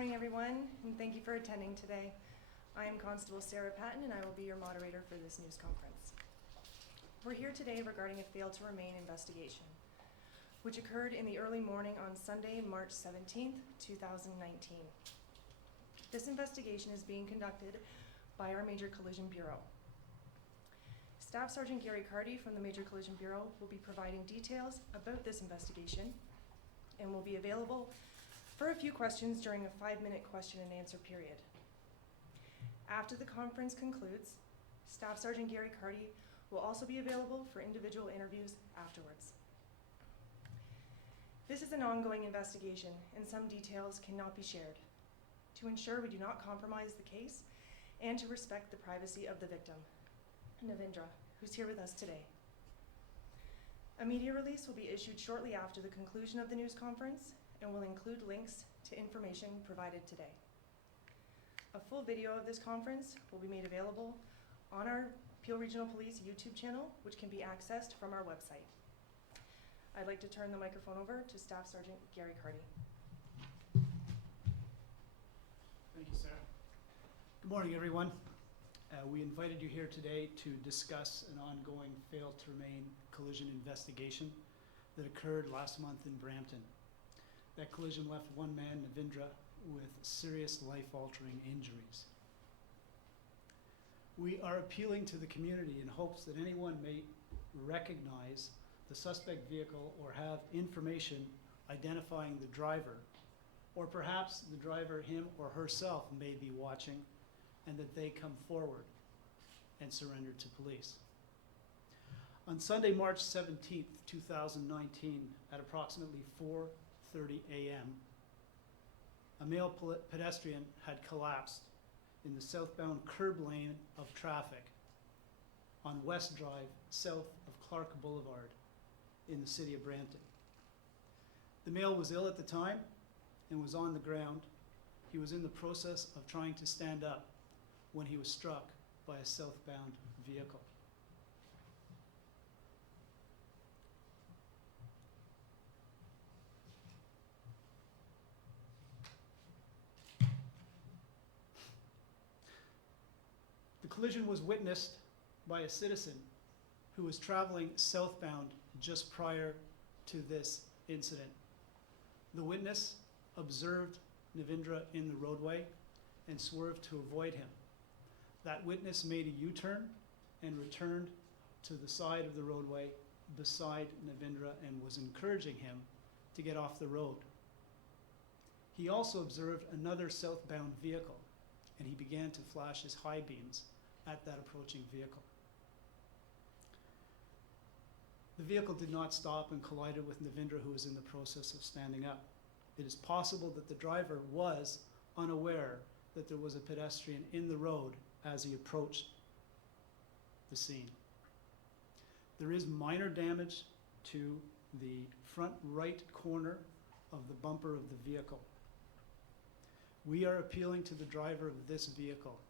morning, everyone, and thank you for attending today. I am Constable Sarah Patton, and I will be your moderator for this news conference. We're here today regarding a fail to remain investigation, which occurred in the early morning on Sunday, March 17th, 2019. This investigation is being conducted by our Major Collision Bureau. Staff Sergeant Gary Carty from the Major Collision Bureau will be providing details about this investigation and will be available for a few questions during a 5-minute question and answer period. After the conference concludes, Staff Sergeant Gary Carty will also be available for individual interviews afterwards. This is an ongoing investigation and some details cannot be shared to ensure we do not compromise the case and to respect the privacy of the victim, Navindra, who's here with us today. A media release will be issued shortly after the conclusion of the news conference and will include links to information provided today. A full video of this conference will be made available on our Peel Regional Police YouTube channel, which can be accessed from our website. I'd like to turn the microphone over to Staff Sergeant Gary Carty. Thank you, Sarah. Good morning, everyone. We invited you here today to discuss an ongoing fail to remain collision investigation that occurred last month in Brampton. That collision left one man, Navindra, with serious life-altering injuries. We are appealing to the community in hopes that anyone may recognize the suspect vehicle or have information identifying the driver, or perhaps the driver, him or herself, may be watching, and that they come forward and surrender to police. On Sunday, March 17th, 2019, at approximately 4:30 a.m., a male pedestrian had collapsed in the southbound curb lane of traffic on West Drive, south of Clark Boulevard in the City of Brampton. The male was ill at the time and was on the ground. He was in the process of trying to stand up when he was struck by a southbound vehicle. The collision was witnessed by a citizen who was traveling southbound just prior to this incident. The witness observed Navindra in the roadway and swerved to avoid him. That witness made a U-turn and returned to the side of the roadway beside Navindra and was encouraging him to get off the road. He also observed another southbound vehicle, and he began to flash his high beams at that approaching vehicle. The vehicle did not stop and collided with Navindra, who was in the process of standing up. It is possible that the driver was unaware that there was a pedestrian in the road as he approached the scene. There is minor damage to the front right corner of the bumper of the vehicle. We are appealing to the driver of this vehicle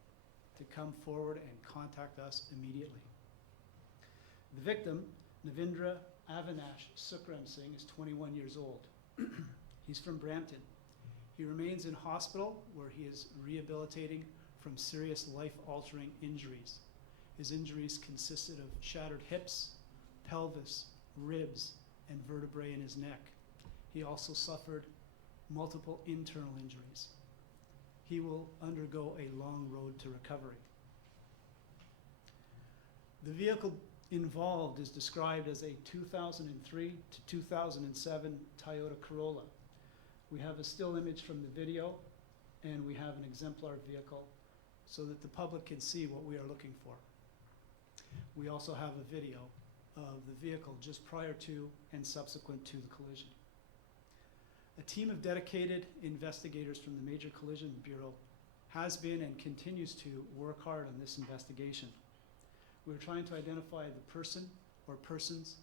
to come forward and contact us immediately. The victim, Navindra Avinash Sukram Singh, is 21 years old. He's from Brampton. He remains in hospital where he is rehabilitating from serious life-altering injuries. His injuries consisted of shattered hips, pelvis, ribs, and vertebrae in his neck. He also suffered multiple internal injuries. He will undergo a long road to recovery. The vehicle involved is described as a 2003 to 2007 Toyota Corolla. We have a still image from the video, and we have an exemplar vehicle so that the public can see what we are looking for. We also have a video of the vehicle just prior to and subsequent to the collision. A team of dedicated investigators from the Major Collision Bureau has been and continues to work hard on this investigation. We're trying to identify the person or persons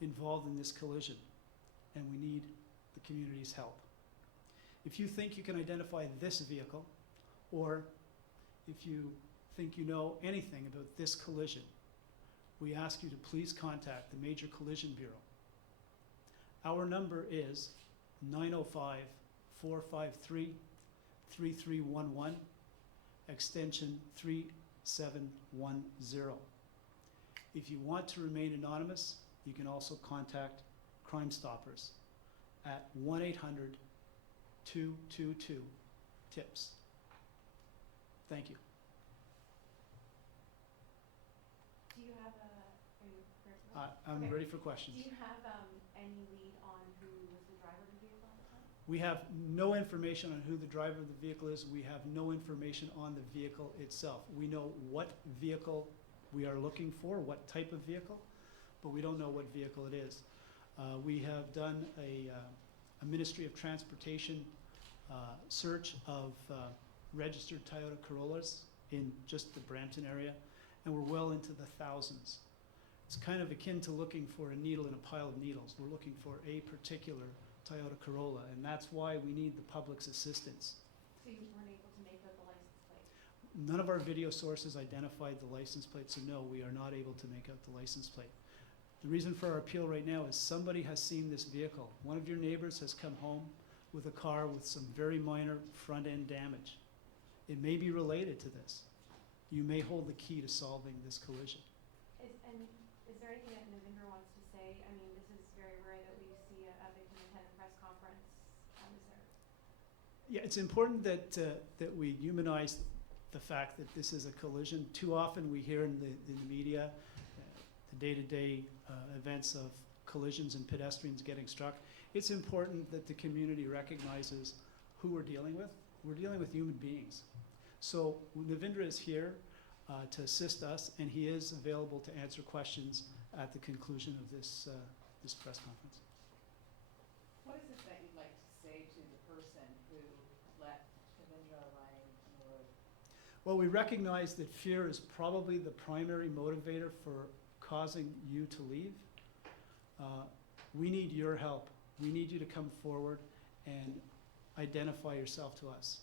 involved in this collision, and we need the community's help. If you think you can identify this vehicle, or if you think you know anything about this collision, we ask you to please contact the Major Collision Bureau. Our number is 905-453-3755. 3311, extension 3710. If you want to remain anonymous, you can also contact Crime Stoppers at 1-800-222-TIPS. Thank you. Do you have are you prepared to vote? I'm Okay. ready for questions. Do you have any lead on who was the driver of the vehicle at the time? We have no information on who the driver of the vehicle is. We have no information on the vehicle itself. We know what vehicle we are looking for, what type of vehicle, but we don't know what vehicle it is. We have done a Ministry of Transportation search of registered Toyota Corollas in just the Brampton area, and we're well into the thousands. It's kind of akin to looking for a needle in a pile of needles. We're looking for a particular Toyota Corolla, and that's why we need the public's assistance. So you weren't able to make out the license plate? None of our video sources identified the license plate, so no, we are not able to make out the license plate. The reason for our appeal right now is somebody has seen this vehicle. One of your neighbors has come home with a car with some very minor front-end damage. It may be related to this. You may hold the key to solving this collision. Is there anything that Navinder wants to say? I mean, this is very rare that we see a victim attend a press conference. Is there? Yeah, it's important that we humanize the fact that this is a collision. Too often we hear in the media the day-to-day events of collisions and pedestrians getting struck. It's important that the community recognizes who we're dealing with. We're dealing with human beings. So Navindra is here to assist us, and he is available to answer questions at the conclusion of this press conference. What is it that you'd like to say to the person who let Navindra lie on the road? Well, we recognize that fear is probably the primary motivator for causing you to leave. We need your help. We need you to come forward and identify yourself to us.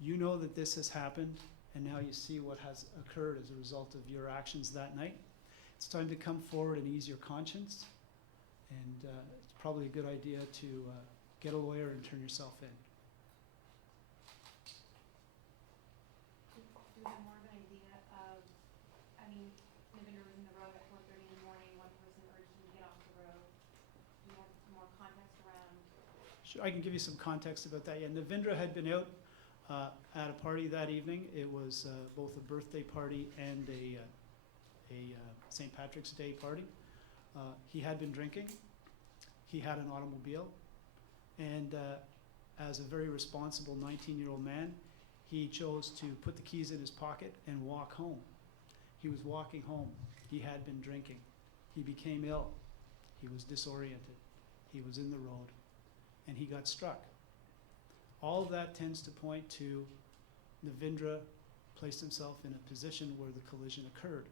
You know that this has happened, and now you see what has occurred as a result of your actions that night. It's time to come forward and ease your conscience, and it's probably a good idea to get a lawyer and turn yourself in. Do we have more of an idea of, I mean, Navinder was in the road at 4:30 in the morning, one person urged him to get off the road. Do you have more context around? Sure, I can give you some context about that. Yeah, Navindra had been out at a party that evening. It was both a birthday party and a St. Patrick's Day party. He had been drinking. He had an automobile. And as a very responsible 19-year-old man, he chose to put the keys in his pocket and walk home. He was walking home. He had been drinking. He became ill. He was disoriented. He was in the road, and he got struck. All of that tends to point to Navindra placed himself in a position where the collision occurred.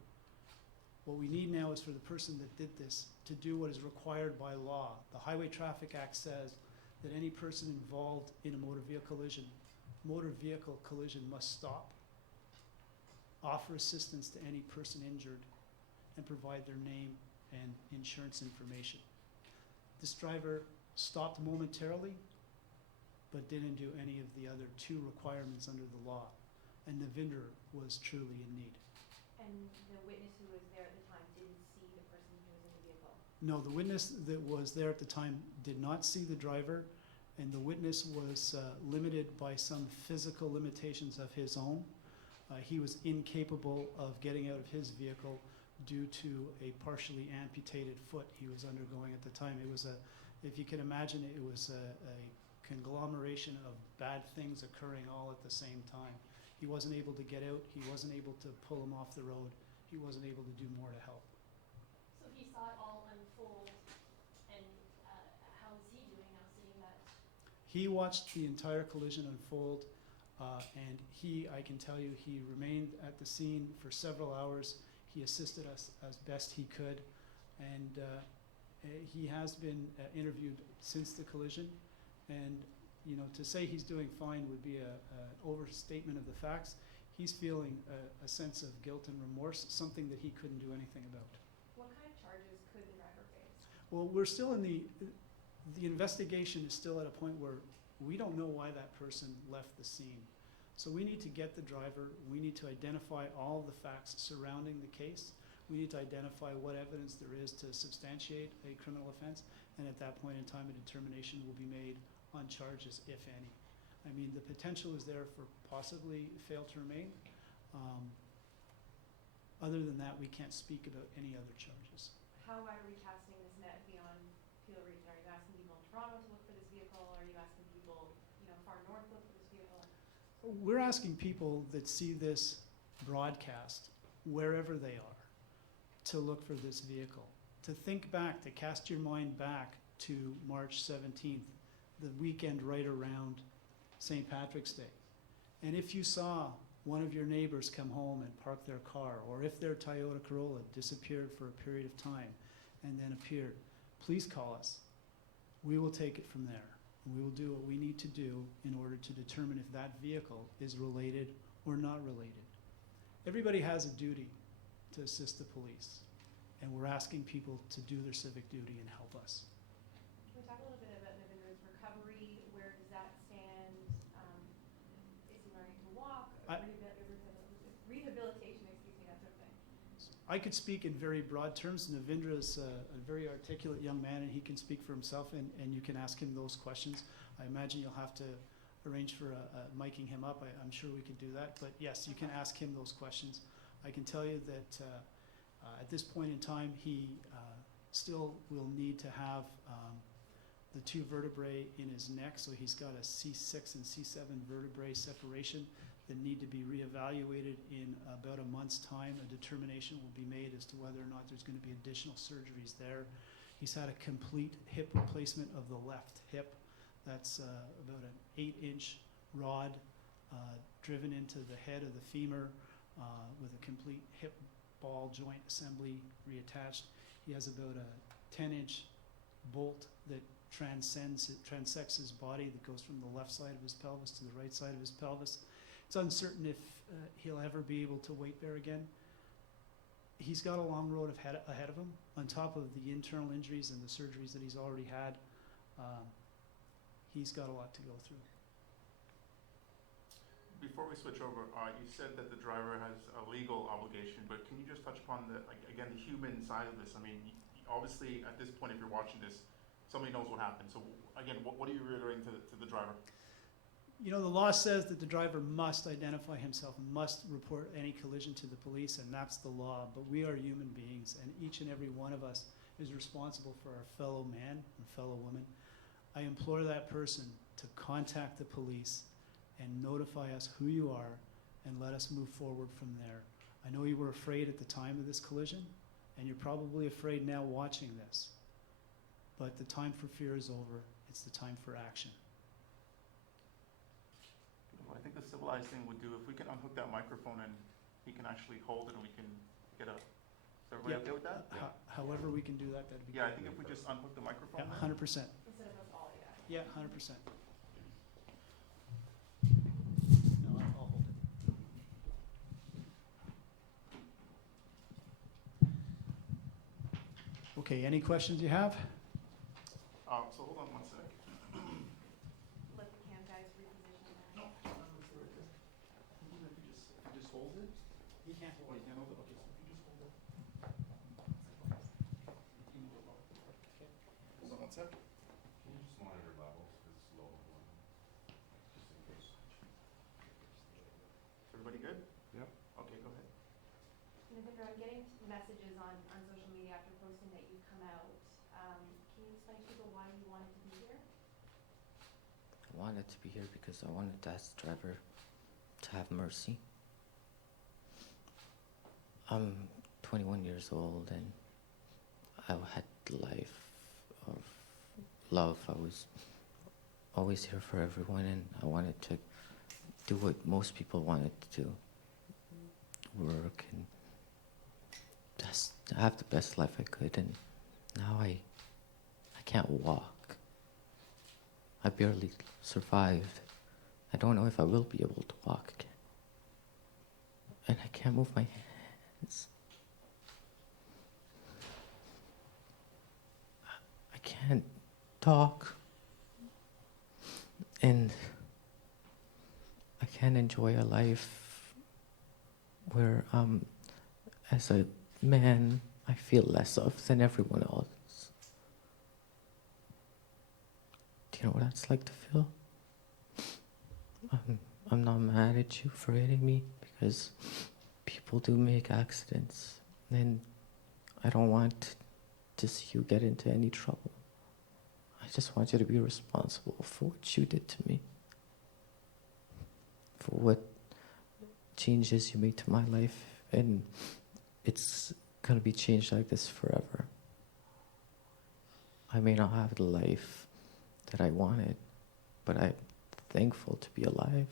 What we need now is for the person that did this to do what is required by law. The Highway Traffic Act says that any person involved in a motor vehicle collision must stop, offer assistance to any person injured, and provide their name and insurance information. This driver stopped momentarily, but didn't do any of the other two requirements under the law. And Navindra was truly in need. And the witness who was there at the time didn't see the person who was in the vehicle? No, the witness that was there at the time did not see the driver, and the witness was limited by some physical limitations of his own. He was incapable of getting out of his vehicle due to a partially amputated foot he was undergoing at the time. It was if you can imagine, it was a conglomeration of bad things occurring all at the same time. He wasn't able to get out. He wasn't able to pull him off the road. He wasn't able to do more to help. So he saw it all unfold, and how is he doing now, seeing that? He watched the entire collision unfold, and I can tell you, he remained at the scene for several hours. He assisted us as best he could, and he has been interviewed since the collision. And to say he's doing fine would be an overstatement of the facts. He's feeling a sense of guilt and remorse, something that he couldn't do anything about. What kind of charges could the driver face? Well, we're still in the investigation is still at a point where We don't know why that person left the scene. So we need to get the driver, we need to identify all the facts surrounding the case. We need to identify what evidence there is to substantiate a criminal offense, and at that point in time, a determination will be made on charges, if any. I mean, the potential is there for possibly fail to remain. Other than that, we can't speak about any other charges. How wide are we casting this net beyond Peel Region? Are you asking people in Toronto to look for this vehicle? Are you asking people, far north to look for this vehicle? We're asking people that see this broadcast, wherever they are, to look for this vehicle. To think back, to cast your mind back to March 17th, the weekend right around St. Patrick's Day. And if you saw one of your neighbors come home and park their car, or if their Toyota Corolla disappeared for a period of time and then appeared, please call us. We will take it from there. And we will do what we need to do in order to determine if that vehicle is related or not related. Everybody has a duty to assist the police, and we're asking people to do their civic duty and help us. Can we talk a little bit about Navindra's recovery? Where does that stand? Is he learning to walk? Rehabilitation, that sort of thing. I could speak in very broad terms. Navindra is a very articulate young man, and he can speak for himself, and you can ask him those questions. I imagine you'll have to arrange for miking him up. I'm sure we could do that. But yes, you can ask him those questions. I can tell you that at this point in time, he still will need to have the two vertebrae in his neck. So he's got a C6 and C7 vertebrae separation that need to be reevaluated in about a month's time. A determination will be made as to whether or not there's going to be additional surgeries there. He's had a complete hip replacement of the left hip. That's about an 8-inch rod driven into the head of the femur with a complete hip ball joint assembly reattached. He has about a 10-inch bolt that transects his body, that goes from the left side of his pelvis to the right side of his pelvis. It's uncertain if he'll ever be able to weight bear again. He's got a long road ahead of him, on top of the internal injuries and the surgeries that he's already had. He's got a lot to go through. Before we switch over, you said that the driver has a legal obligation, but can you just touch upon the human side of this? I mean, obviously at this point, if you're watching this, somebody knows what happened. So again, what are you reiterating to the driver? You know, the law says that the driver must identify himself, must report any collision to the police, and that's the law. But we are human beings, and each and every one of us is responsible for our fellow man and fellow woman. I implore that person to contact the police and notify us who you are and let us move forward from there. I know you were afraid at the time of this collision, and you're probably afraid now watching this. But the time for fear is over. It's the time for action. I think the civilized thing would do, if we can unhook that microphone and he can actually hold it and we can get a, is everybody okay with that? However we can do that, that'd be Yeah, I great. think if we just unhook the microphone. Yeah, 100%. Instead of us all, Yeah, 100%. No, I'll hold it. Okay, any questions you have? So hold on one sec. Let the cam guys reposition that. No, if you just hold it. He can't Oh, you can't hold it? Okay, so if you just hold it. Hold on one sec. Can you just monitor levels, because it's low one, just in case? Is everybody good? Yep. Okay, go ahead. Navindra, I'm getting messages on social media after posting that you've come out. Can you explain to people why you wanted to be here? I wanted to be here because I wanted to ask the driver to have mercy. I'm 21 years old and I've had a life of love. I was always here for everyone and I wanted to do what most people wanted to do. Work and just have the best life I could, and now I can't walk. I barely survived. I don't know if I will be able to walk again. And I can't move my hands. I can't talk. And I can't enjoy a life where, as a man, I feel less of than everyone else. Do you know what that's like to feel? I'm not mad at you for hitting me, because people do make accidents, and I don't want to see you get into any trouble. I just want you to be responsible for what you did to me, for what changes you made to my life, and it's gonna be changed like this forever. I may not have the life that I wanted, but I'm thankful to be alive.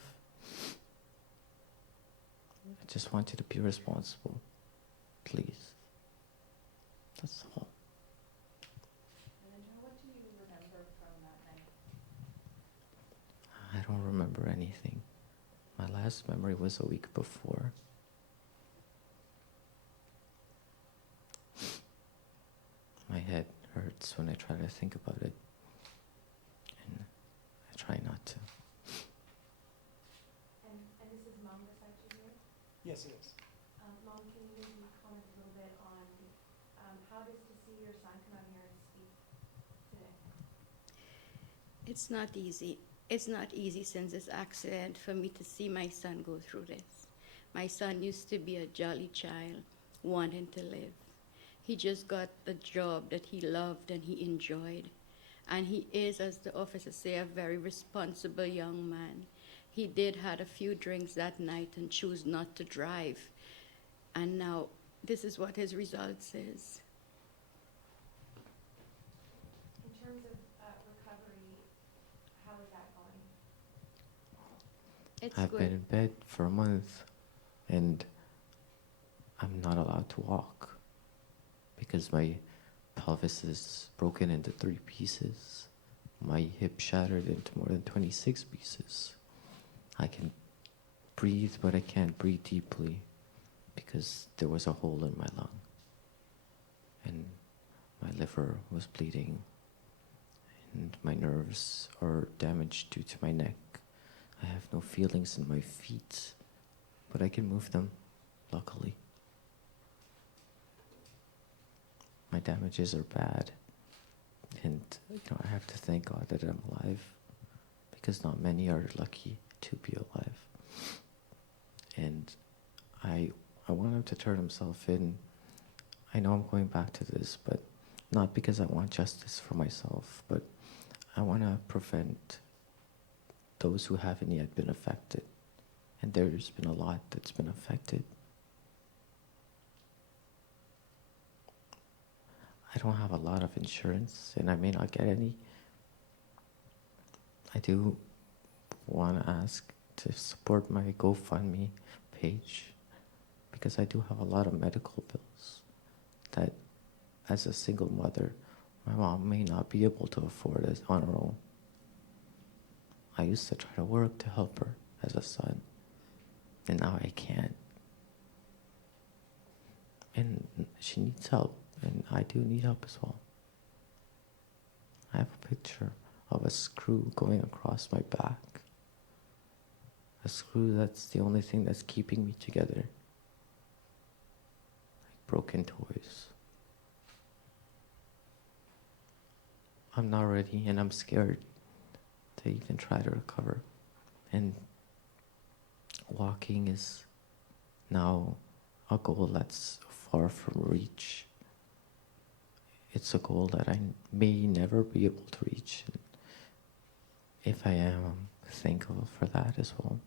I just want you to be responsible, please. That's all. Melinda, what do you remember from that night? I don't remember anything. My last memory was a week before. My head hurts when I try to think about it, and I try not to. And this is Mom beside you here? Yes, it is. Mom, can you maybe comment a little bit on, how it is to see your son come out here and speak today? It's not easy. It's not easy since this accident for me to see my son go through this. My son used to be a jolly child, wanting to live. He just got the job that he loved and he enjoyed. And he is, as the officers say, a very responsible young man. He did had a few drinks that night and chose not to drive. And now this is what his results is. In terms of recovery, how is that going? It's I've good. been in bed for a month, and I'm not allowed to walk because my pelvis is broken into 3 pieces. My hip shattered into more than 26 pieces. I can breathe, but I can't breathe deeply because there was a hole in my lung. And my liver was bleeding, and my nerves are damaged due to my neck. I have no feelings in my feet, but I can move them, luckily. My damages are bad, and I have to thank God that I'm alive, because not many are lucky to be alive. And I want him to turn himself in. I know I'm going back to this, but not because I want justice for myself, but I want to prevent those who haven't yet been affected. And there's been a lot that's been affected. I don't have a lot of insurance, and I may not get any. I do want to ask to support my GoFundMe page, because I do have a lot of medical bills that, as a single mother, my mom may not be able to afford as on her own. I used to try to work to help her as a son, and now I can't. And she needs help, and I do need help as well. I have a picture of a screw going across my back. A screw that's the only thing that's keeping me together. Like broken toys. I'm not ready, and I'm scared to even try to recover. And walking is now a goal that's far from reach. It's a goal that I may never be able to reach. And if I am, I'm thankful for that as well.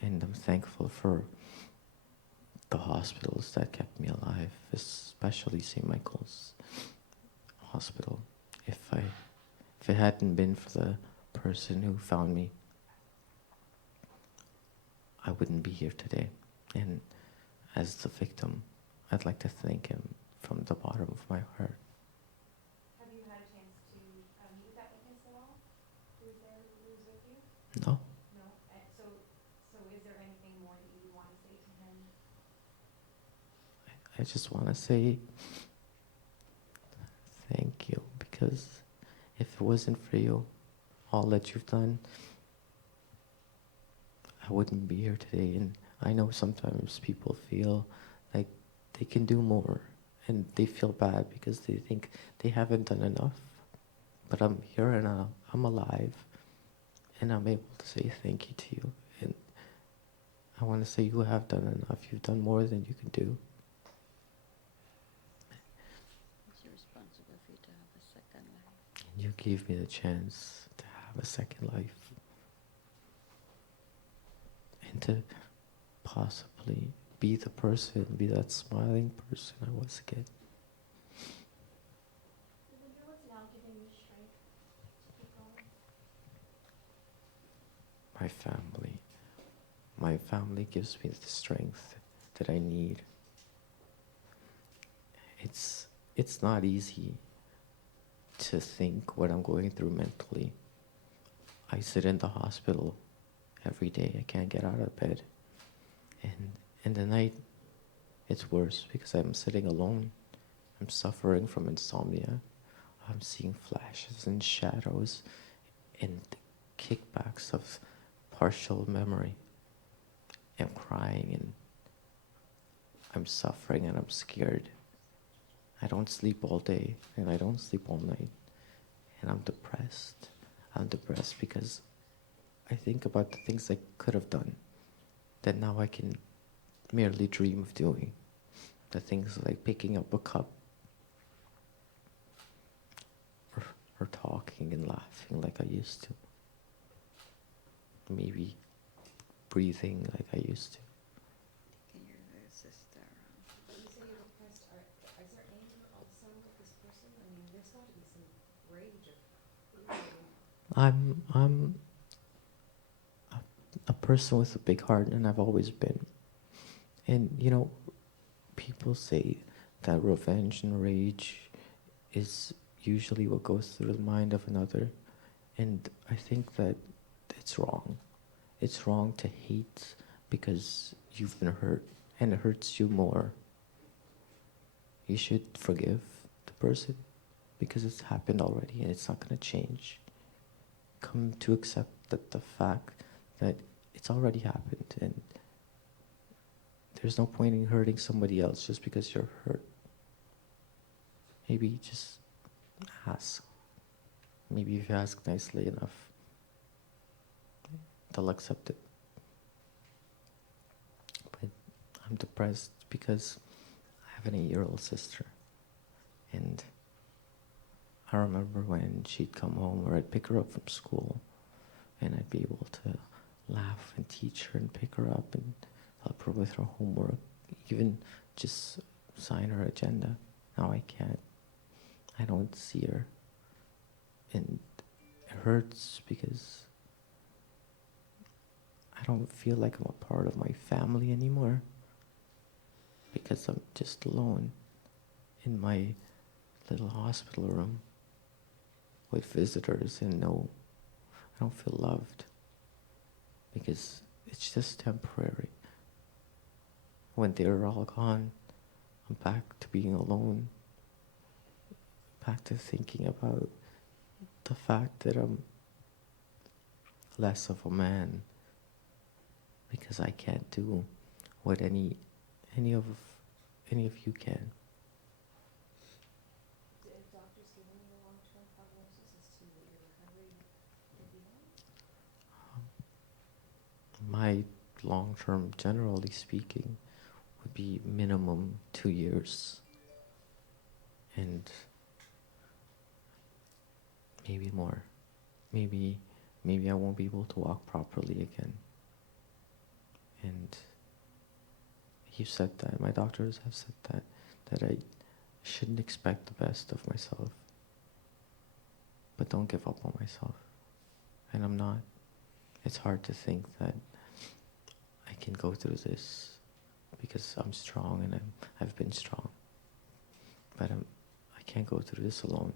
And I'm thankful for the hospitals that kept me alive, especially St. Michael's Hospital. If it hadn't been for the person who found me, I wouldn't be here today. And as the victim, I'd like to thank him from the bottom of my heart. Have you had a chance to meet that witness at all? Who was there, who was with you? No, No? So is there anything more that you would want to say to him? I just want to say thank you, because if it wasn't for you, all that you've done, I wouldn't be here today. And I know sometimes people feel like they can do more, and they feel bad because they think they haven't done enough. But I'm here and I'm alive, and I'm able to say thank you to you. And I want to say you have done enough. You've done more than you can do. It's your responsibility to have a second life. And you gave me the chance to have a second life. And to possibly be the person, be that smiling person I was again. Devendra, what's now giving you strength to keep going? My family. My family gives me the strength that I need. It's not easy to think what I'm going through mentally. I sit in the hospital every day. I can't get out of bed. And in the night, it's worse because I'm sitting alone. I'm suffering from insomnia. I'm seeing flashes and shadows and kickbacks of partial memory. I'm crying and I'm suffering and I'm scared. I don't sleep all day and I don't sleep all night. And I'm depressed. I'm depressed because I think about the things I could have done that now I can merely dream of doing. The things like picking up a cup or talking and laughing like I used to. Maybe breathing like I used to. Taking your sister around. You say you're depressed, is there anger also with this person? I mean, there's got to be some rage or I'm a person with a big heart, and I've always been. And you know, people say that revenge and rage is usually what goes through the mind of another, and I think that it's wrong. It's wrong to hate because you've been hurt, and it hurts you more. You should forgive the person because it's happened already and it's not going to change. Come to accept that the fact that it's already happened, and there's no point in hurting somebody else just because you're hurt. Maybe just ask. Maybe if you ask nicely enough, they'll accept it. But I'm depressed because I have an 8-year-old sister. And I remember when she'd come home, or I'd pick her up from school, and I'd be able to laugh and teach her and pick her up and help her with her homework, even just sign her agenda. Now I can't. I don't see her. And it hurts because I don't feel like I'm a part of my family anymore, because I'm just alone in my little hospital room with visitors, and I don't feel loved because it's just temporary. When they're all gone, I'm back to being alone, back to thinking about the fact that I'm less of a man because I can't do what any of you can. Did doctors give you a long-term prognosis as to what your recovery could be like? My long-term, generally speaking, would be minimum 2 years, and maybe more. Maybe I won't be able to walk properly again. And you said that, my doctors have said that I shouldn't expect the best of myself, but don't give up on myself. And I'm not. It's hard to think that I can go through this because I'm strong, and I've been strong. But I can't go through this alone.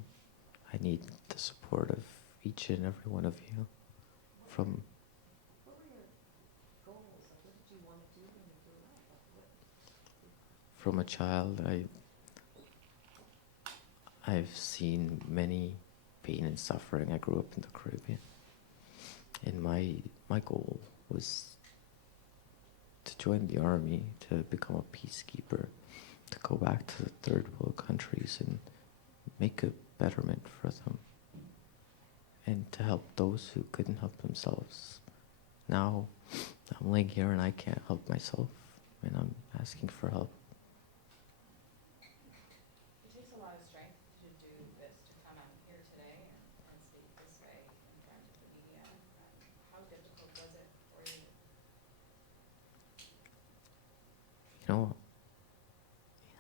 I need the support of each and every one of you. What were your goals? Like, what did you want to do when you grew up? From a child, I've seen many pain and suffering. I grew up in the Caribbean, my goal was to join the army, to become a peacekeeper, to go back to the third world countries and make a betterment for them, and to help those who couldn't help themselves. Now I'm laying here and I can't help myself, and I'm asking for help. It takes a lot of strength to do this, to come out here today and speak this way in front of the media. How difficult was it for you? You know,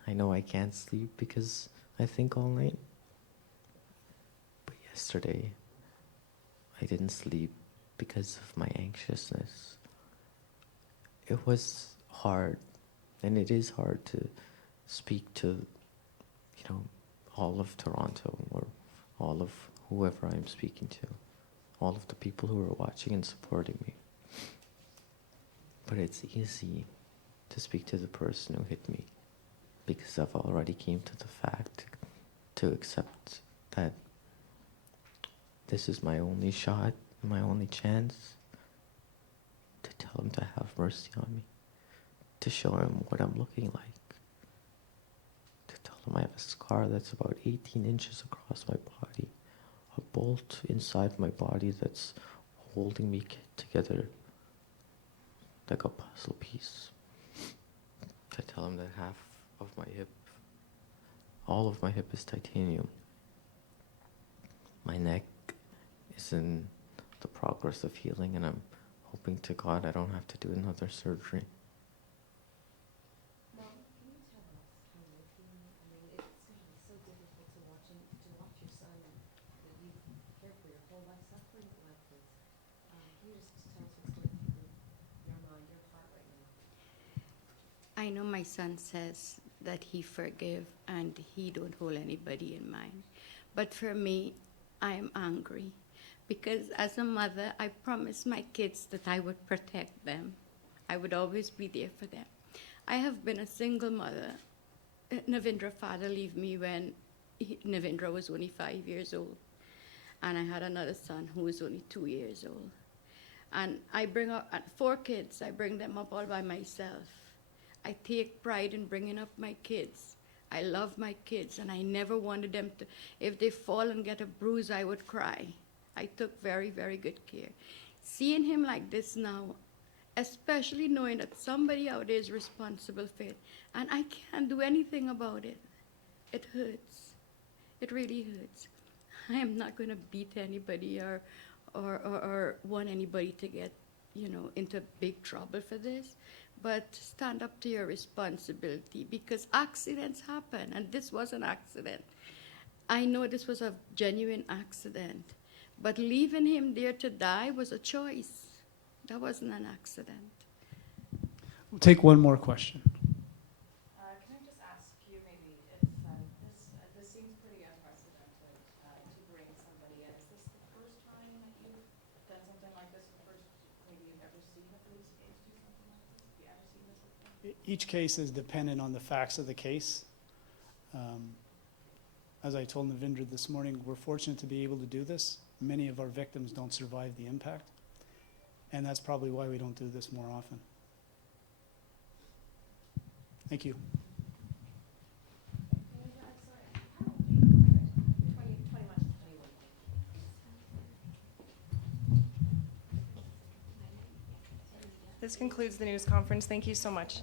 I know I can't sleep because I think all night. But yesterday, I didn't sleep because of my anxiousness. It was hard, and it is hard to speak to, all of Toronto or all of whoever I'm speaking to, all of the people who are watching and supporting me. But it's easy to speak to the person who hit me, because I've already came to the fact to accept that this is my only shot, my only chance to tell him to have mercy on me, to show him what I'm looking like, to tell him I have a scar that's about 18 inches across my body, a bolt inside my body that's holding me together like a puzzle piece. To tell him that half of my hip, all of my hip is titanium. My neck is in the progress of healing, and I'm hoping to God I don't have to do another surgery. Mom, can you tell us how you're feeling? I mean, it's certainly so difficult to watch your son that you've cared for your whole life suffering like this. Can you just tell us what's going through your mind, your heart right now? I know my son says that he forgive and he don't hold anybody in mind. But for me, I am angry because as a mother, I promised my kids that I would protect them. I would always be there for them. I have been a single mother. Navindra's father left me when Navindra was only 5 years old. And I had another son who was only 2 years old. And I bring up 4 kids. I bring them up all by myself. I take pride in bringing up my kids. I love my kids, and I never wanted them to, if they fall and get a bruise, I would cry. I took very, very good care. Seeing him like this now, especially knowing that somebody out there is responsible for it, and I can't do anything about it, it hurts. It really hurts. I am not going to beat anybody or want anybody to get, into big trouble for this. But stand up to your responsibility, because accidents happen, and this was an accident. I know this was a genuine accident, but leaving him there to die was a choice. That wasn't an accident. We'll take one more question. Can I just ask you maybe if this seems pretty unprecedented to bring somebody in. Is this the first time that you've done something like this, or maybe you've ever seen a police case do something like this? Have you ever seen this before? Each case is dependent on the facts of the case. As I told Navindra this morning, we're fortunate to be able to do this. Many of our victims don't survive the impact, and that's probably why we don't do this more often. Thank you. This concludes the news conference. Thank you so much.